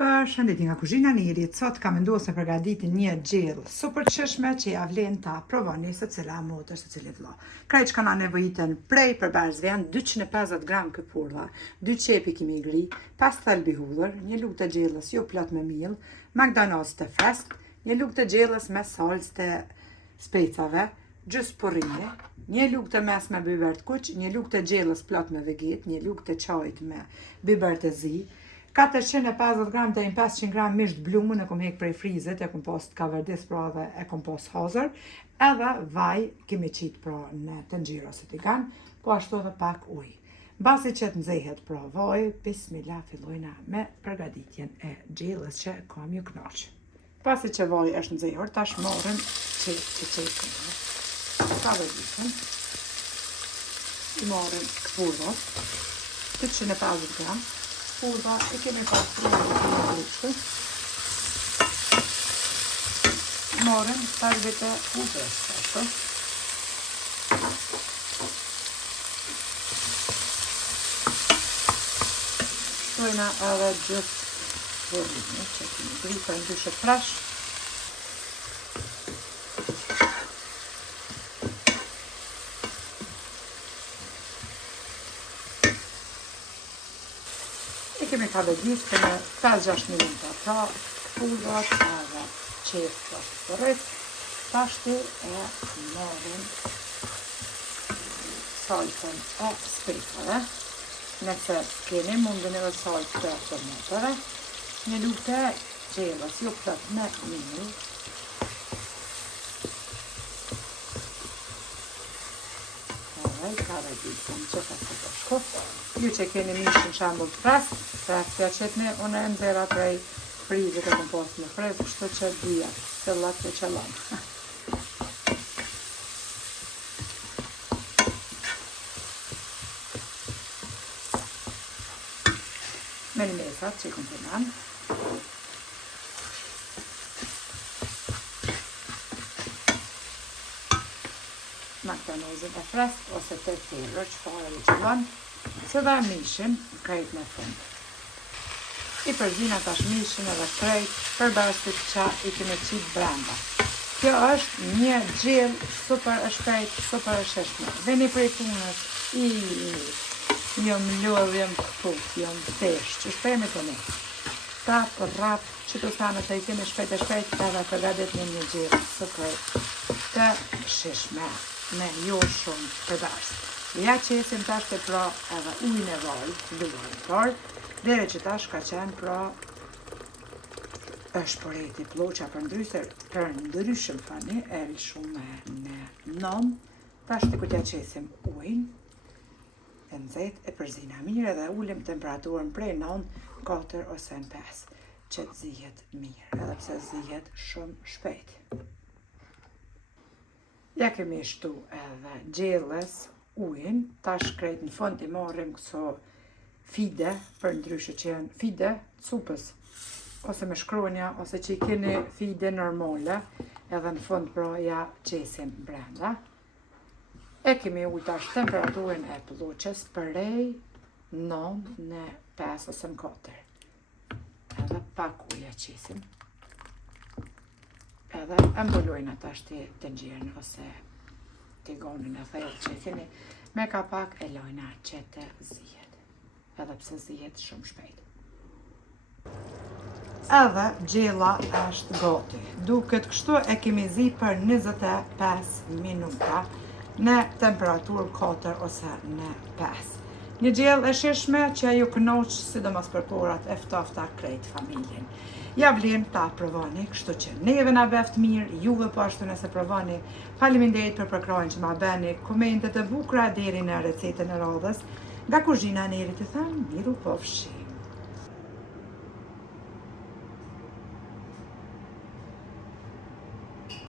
Përshëndetje nga kuzhina Nirit. Sot kam vendosur të përgatitin një gjellë super të shishme që ja vlen ta provoni secila motër, secili vëlla. Krejt që kanë nevojitën prej përbarzve janë 250 gram këpurva, 2 qepi kimigri, 5 thelbi hudhër, një lugë të gjellës jo plot me miell, McDonald's të fresk, një lugë të gjellës me salcë të specave, gjys porrine, një lugë të mes me biber të kuq, një lugë të gjellës plot me veget, një lugë të çajit me biber të zi, 450 gram deri në 500 gram misht blumën e kom hek prej frizit, e kom pas kavardis pra dhe e kom pas hazër, edhe vaj kemi qit pra në tenxhira si tigan, po ashtu edhe pak ujë. Mbasi që të nxehet pra vaj, bismillah fillojna me përgatitjen e gjellës që kam ju knaq. Pasi që vaj është nxehur, tash marrim çekin. Kavardisën. I marrim këpurvat, 250 gram. Purva e kemi pastruar në lukshtë. Morëm thelbet e hudhës ashtu. Shtojna edhe gjys porrine që kemi gritur në dyshe fresh. Kemi kavardis për në 5-6 minuta, pra këpurvat edhe qefët të rrit, tashti e marrim salcën e specave, nëse keni mundin edhe salcë të tomateve, një lugë të gjellës, jo plot me miell, kavardisën që ka të bashku. Ju që keni mishin shambull fresk, t'ja qetni, unë e nxera prej frizit e kom pas me fresk, kështu që dhja, fillat të qëllon. Melimesat që i kom përnan. McDonald's e fresk ose të tërër që fare i qëllon, që dhe mishin krejt në fund. I përzina tash mishin edhe krejt përbërësit që i kemi qit brenda. Kjo është një gjellë super e shpejt, super e sheshme. Veni prej punës jo më lodhjem këput, jo më tesh, që shpejme të ne. Prap, rap, që të stanët e i kemi shpejt e shpejt, edhe përgatit një gjellë super të sheshme, me jo shumë përbërës. Ja qesim tash të pra edhe ujnë e vaj, luajtar, dhere që tash ka qenë pra është përrejti ploqa për ndryshëm fani, eri shumë në nom, tash të kutja qesim ujnë, e nëzet e përzina mirë edhe ullim temperaturën prej 9-4 ose në 5, që të zihet mirë, edhe pse zihet shumë shpejt. Ja kemi shtu edhe gjellës, ujin, tash krejt në fund i marrim këso fide, për ndryshe që janë fide, supës, ose me shkronja, ose që i keni fide normale, edhe në fund pra ja qesim brenda. E kemi ujë tash temperaturën e ploqës përej 9 në 5 ose në 4. Edhe pak ujë qesim. Edhe e mbulojnë atash të nxirën ose të gonin e thellë që keni me kapak e lojna që të zihet, edhe pse zihet shumë shpejt. Edhe gjella është gati. Duket kështu e kemi zi për 25 minuta në temperaturë 4 ose në 5. Një gjellë e shishme që ju kënoq sidomos për porat e ftofta krejt familjen. Ja vlen ta provoni, kështu që neve na beft mirë, juve po ashtu nëse provoni. Faleminderit për përkrahjen që ma bëni, komentet e bukura deri në recetën e radhës. Nga kuzhina Nirit i them, miru pofshi.